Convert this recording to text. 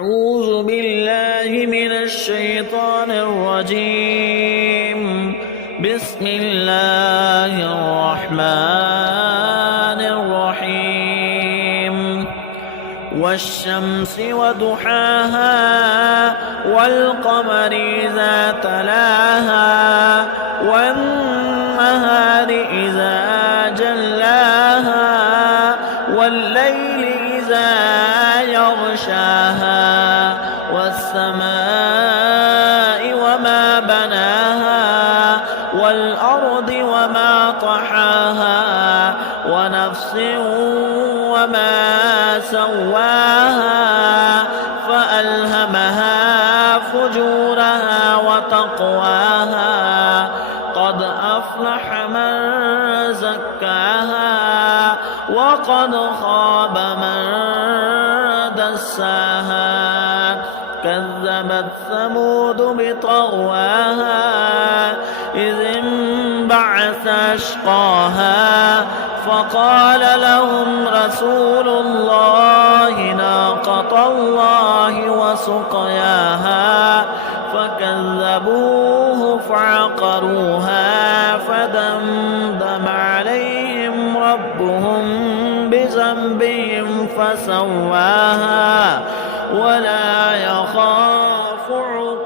أعوذ بالله من الشيطان الرجيم. بسم الله الرحمن الرحيم. والشمس وضحاها والقمر إذا تلاها والنهار إذا جلاها والليل إذا يغشاها والسماء وما بناها والأرض وما طحاها ونفس وما سواها فألهمها فجورها وتقواها. قد أفلح من زكاها وقد خاب من دساها. كذبت ثمود بطغواها إذ انبعث أشقاها فقال لهم رسول الله ناقة الله وسقياها فكذبوه فعقروها فدمدم عليهم ربهم بذنبهم فسواها ولا يخاف عقباها.